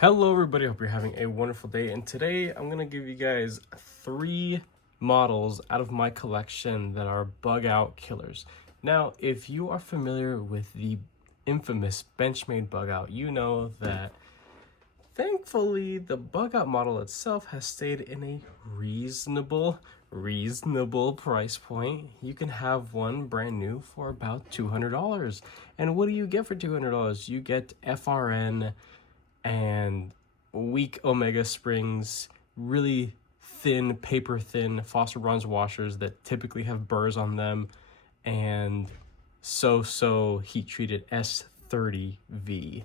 Hello everybody, hope you're having a wonderful day, and today I'm going to give you guys 3 models out of my collection that are bug out killers. Now, if you are familiar with the infamous Benchmade bug out, you know that thankfully the bug out model itself has stayed in a reasonable price point. You can have one brand new for about $200. And what do you get for $200? You get FRN and weak omega springs, really thin, paper thin phosphor bronze washers that typically have burrs on them, and so heat treated S30V,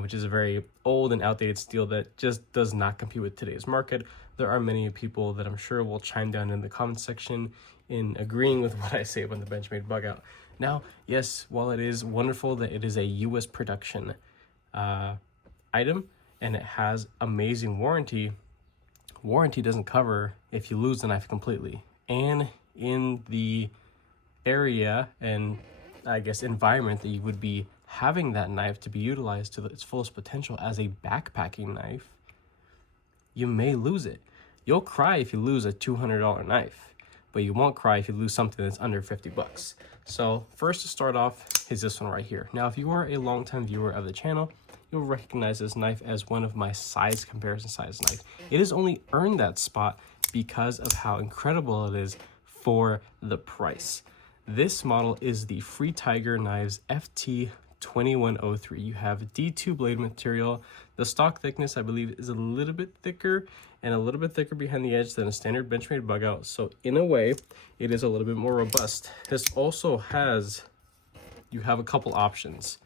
which is a very old and outdated steel that just does not compete with today's market. There are many people that I'm sure will chime down in the comment section in agreeing with what I say about the Benchmade bug out. Now, yes, while it is wonderful that it is a US production item and it has amazing warranty doesn't cover if you lose the knife completely. And in the area and I guess environment that you would be having that knife to be utilized to its fullest potential as a backpacking knife, you may lose it. You'll cry if you lose a $200 knife, but you won't cry if you lose something that's under 50 bucks. So first to start off is this one right here. Now, if you are a longtime viewer of the channel, you'll recognize this knife as one of my size comparison size knife. It has only earned that spot because of how incredible it is for the price. This model is the Free Tiger Knives FT2103. You have D2 blade material. The stock thickness, I believe, is a little bit thicker and a little bit thicker behind the edge than a standard Benchmade bug out. So in a way, it is a little bit more robust. This also has, you have a couple options.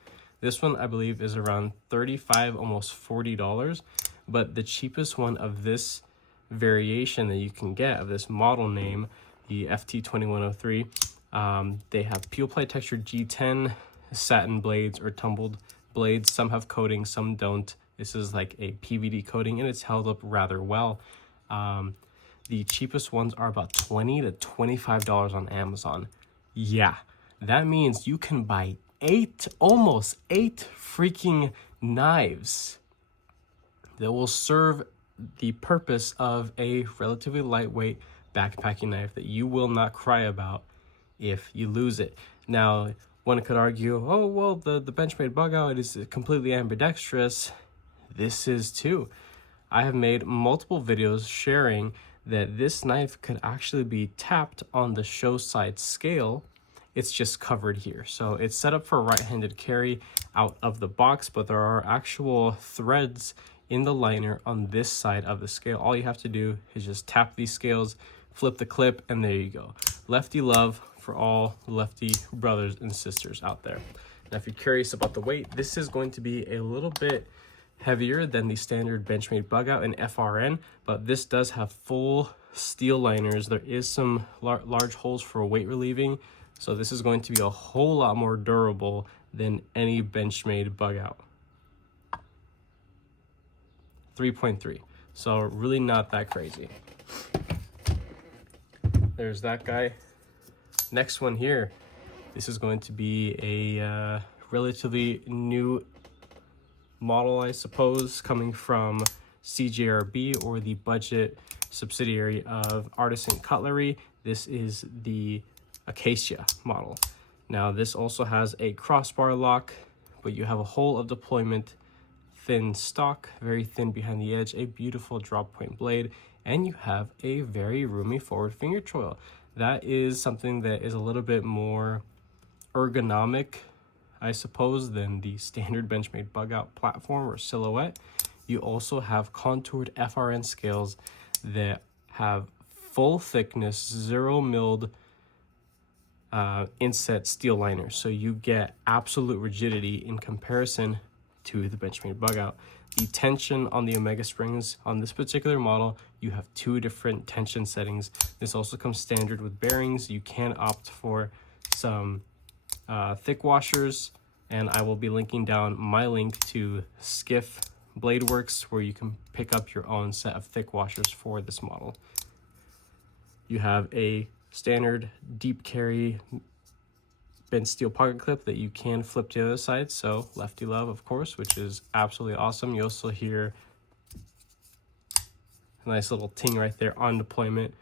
This one, I believe, is around $35, almost $40, but the cheapest one of this variation that you can get of this model name, the FT2103, they have peel play textured G10 satin blades or tumbled blades. Some have coating, some don't. This is like a PVD coating and it's held up rather well. The cheapest ones are about $20 to $25 on Amazon. Yeah, that means you can buy almost eight freaking knives that will serve the purpose of a relatively lightweight backpacking knife that you will not cry about if you lose it. Now, one could argue, oh, well, the Benchmade bug out is completely ambidextrous. This is too. I have made multiple videos sharing that this knife could actually be tapped on the show side scale. It's just covered here. So it's set up for right-handed carry out of the box, but there are actual threads in the liner on this side of the scale. All you have to do is just tap these scales, flip the clip, and there you go. Lefty love for all lefty brothers and sisters out there. Now, if you're curious about the weight, this is going to be a little bit heavier than the standard Benchmade bug out in FRN, but this does have full steel liners. There is some large holes for weight relieving. So this is going to be a whole lot more durable than any Benchmade bug out. 3.3. So really not that crazy. There's that guy. Next one here. This is going to be a relatively new model, I suppose, coming from CJRB, or the budget subsidiary of Artisan Cutlery. This is the Acacia model. Now, this also has a crossbar lock, but you have a hole of deployment, thin stock, very thin behind the edge, a beautiful drop point blade, and you have a very roomy forward finger choil. That is something that is a little bit more ergonomic, I suppose, than the standard Benchmade bug out platform or silhouette. You also have contoured FRN scales that have full thickness, 0 milled inset steel liners, so you get absolute rigidity in comparison to the Benchmade bug out. The tension on the omega springs on this particular model, you have 2 different tension settings. This also comes standard with bearings. You can opt for some thick washers, and I will be linking down my link to Skiff Blade Works, where you can pick up your own set of thick washers for this model. You have a standard deep carry bent steel pocket clip that you can flip to the other side. So lefty love, of course, which is absolutely awesome. You also hear a nice little ting right there on deployment.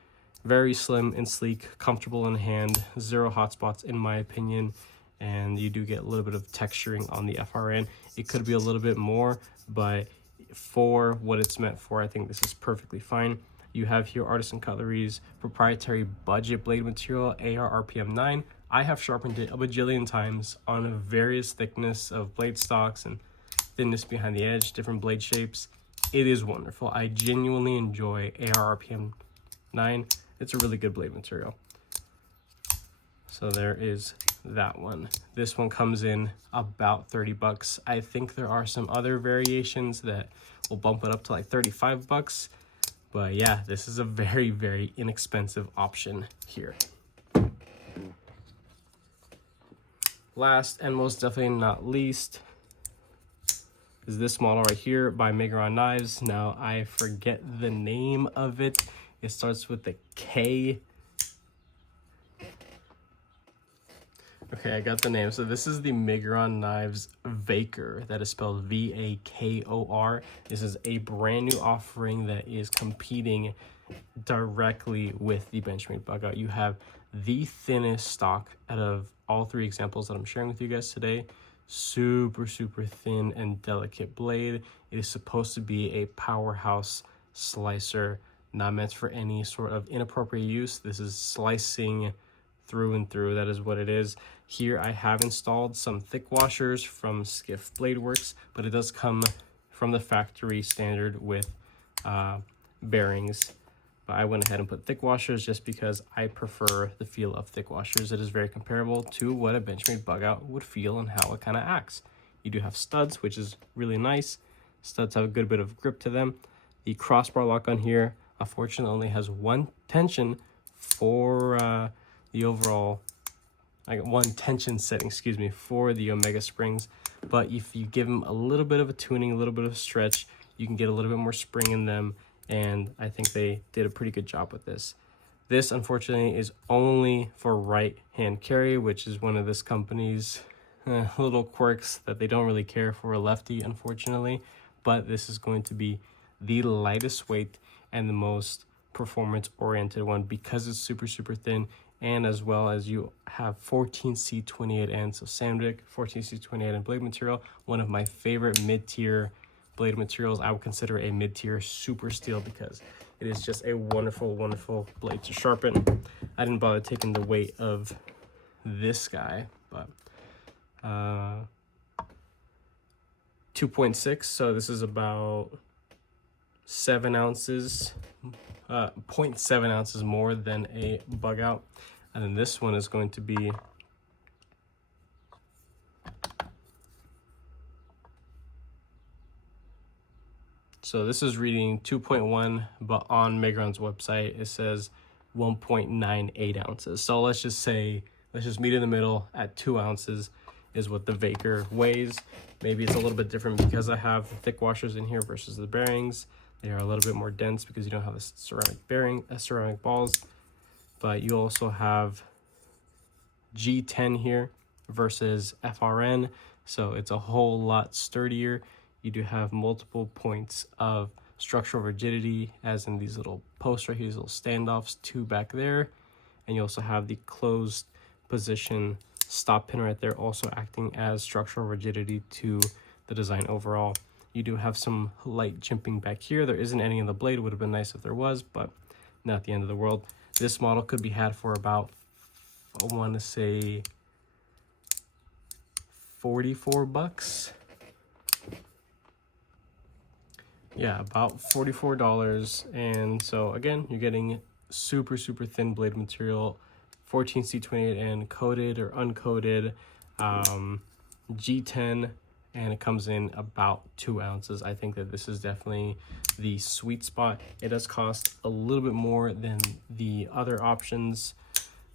Very slim and sleek, comfortable in hand, zero hot spots in my opinion. And you do get a little bit of texturing on the FRN. It could be a little bit more, but for what it's meant for, I think this is perfectly fine. You have here Artisan Cutlery's proprietary budget blade material, AR RPM 9. I have sharpened it a bajillion times on a various thickness of blade stocks and thinness behind the edge, different blade shapes. It is wonderful. I genuinely enjoy AR RPM 9. It's a really good blade material. So there is that one. This one comes in about 30 bucks. I think there are some other variations that will bump it up to like 35 bucks. But yeah, this is a very, very inexpensive option here. Last and most definitely not least is this model right here by Megaron Knives. Now, I forget the name of it. It starts with the K. Okay, I got the name. So this is the Megaron Knives Vakor. That is spelled V-A-K-O-R. This is a brand new offering that is competing directly with the Benchmade bug out. You have the thinnest stock out of all three examples that I'm sharing with you guys today. Super, super thin and delicate blade. It is supposed to be a powerhouse slicer, not meant for any sort of inappropriate use. This is slicing through and through. That is what it is. Here I have installed some thick washers from Skiff Blade Works, but it does come from the factory standard with bearings. But I went ahead and put thick washers just because I prefer the feel of thick washers. It is very comparable to what a Benchmade bug out would feel and how it kind of acts. You do have studs, which is really nice. Studs have a good bit of grip to them. The crossbar lock on here, unfortunately, only has one tension for the overall, one tension setting, excuse me, for the Omega springs. But if you give them a little bit of a tuning, a little bit of stretch, you can get a little bit more spring in them. And I think they did a pretty good job with this. This, unfortunately, is only for right-hand carry, which is one of this company's little quirks that they don't really care for a lefty, unfortunately. But this is going to be the lightest weight and the most performance-oriented one because it's super, super thin. And as well as you have 14C28N, so Sandvik 14C28N blade material, one of my favorite mid-tier blade materials. I would consider a mid-tier super steel because it is just a wonderful, wonderful blade to sharpen. I didn't bother taking the weight of this guy, but 2.6, so this is about 7 ounces, 0.7 ounces more than a bug out. And then this one is going to be so this is reading 2.1, but on Megaron's website, it says 1.98 ounces. So let's just meet in the middle at 2 ounces is what the Vakor weighs. Maybe it's a little bit different because I have the thick washers in here versus the bearings. They are a little bit more dense because you don't have the ceramic balls. But you also have G10 here versus FRN. So it's a whole lot sturdier. You do have multiple points of structural rigidity, as in these little posts right here, these little standoffs, 2 back there. And you also have the closed position stop pin right there, also acting as structural rigidity to the design overall. You do have some light jimping back here. There isn't any in the blade. It would have been nice if there was, but not the end of the world. This model could be had for about, I want to say, 44 bucks. Yeah, about $44. And so again, you're getting super, super thin blade material, 14C28N coated or uncoated, G10, and it comes in about 2 ounces. I think that this is definitely the sweet spot. It does cost a little bit more than the other options,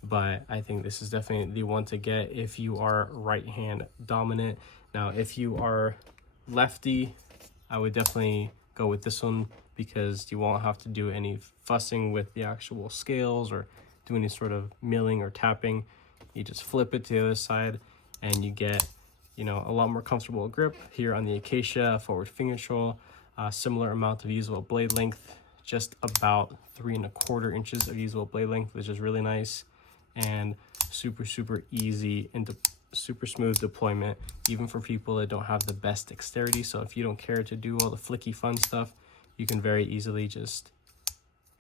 but I think this is definitely the one to get if you are right hand dominant. Now, if you are lefty, I would definitely go with this one because you won't have to do any fussing with the actual scales or do any sort of milling or tapping. You just flip it to the other side and you get, you know, a lot more comfortable grip. Here on the Acacia, forward finger control, similar amount of usable blade length, just about 3¼ inches of usable blade length, which is really nice, and super easy and super smooth deployment, even for people that don't have the best dexterity. So if you don't care to do all the flicky fun stuff, you can very easily just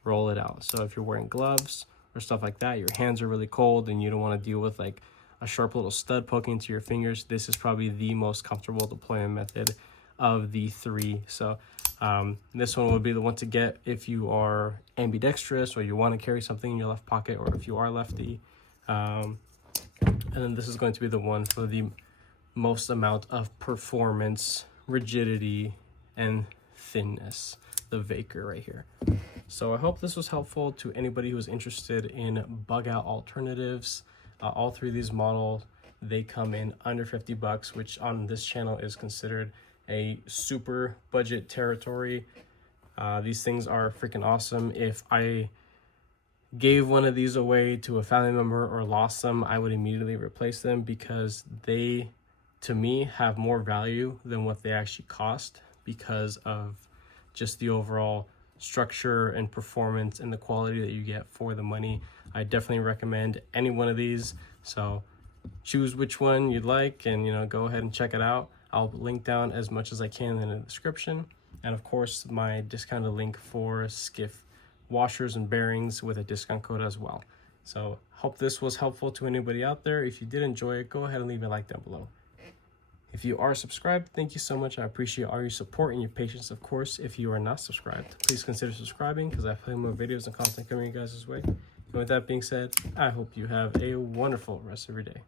roll it out. So if you're wearing gloves or stuff like that, your hands are really cold and you don't want to deal with like a sharp little stud poking into your fingers, this is probably the most comfortable deployment method of the three. So this one would be the one to get if you are ambidextrous or you want to carry something in your left pocket, or if you are lefty. And then this is going to be the one for the most amount of performance, rigidity, and thinness, the Vaker right here. So I hope this was helpful to anybody who's interested in bug out alternatives. All three of these models, they come in under 50 bucks, which on this channel is considered a super budget territory. These things are freaking awesome. If I gave one of these away to a family member or lost them, I would immediately replace them, because they, to me, have more value than what they actually cost, because of just the overall structure and performance and the quality that you get for the money. I definitely recommend any one of these. So choose which one you'd like and, you know, go ahead and check it out. I'll link down as much as I can in the description. And of course, my discounted link for Skiff washers and bearings with a discount code as well. So hope this was helpful to anybody out there. If you did enjoy it, go ahead and leave a like down below. If you are subscribed, thank you so much. I appreciate all your support and your patience. Of course, if you are not subscribed, please consider subscribing, because I have plenty more videos and content coming your guys' way. And with that being said, I hope you have a wonderful rest of your day.